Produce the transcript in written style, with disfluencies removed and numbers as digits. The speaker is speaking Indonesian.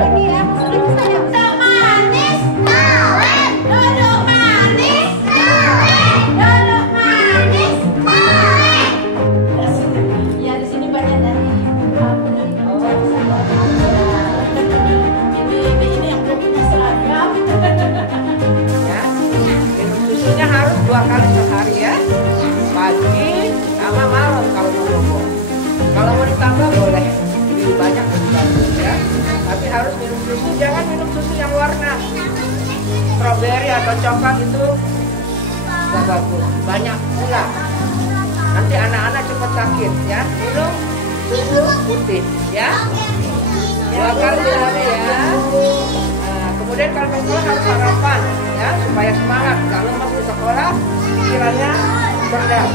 lagi ya. Dodok manis, dawet. Dodok manis, dawet. Dodok manis, dawet. Ya di sini banyak dari ini yang belum punya seragam. Ya. Minum susunya harus 2 kali sehari ya. Pagi sama malam kalau mau bobo. Kalau mau ditambah boleh lebih banyak lebih bagus ya. Tapi harus minum susu, jangan minum susu yang warna strawberry atau coklat itu nggak bagus. Banyak gula. Nanti anak-anak cepat sakit ya. Minum susu putih ya. 2 kali sehari ya. Nah, kemudian kalau mau sekolah harus sarapan ya supaya semangat. Kalau mau ke sekolah pikirannya cerdas.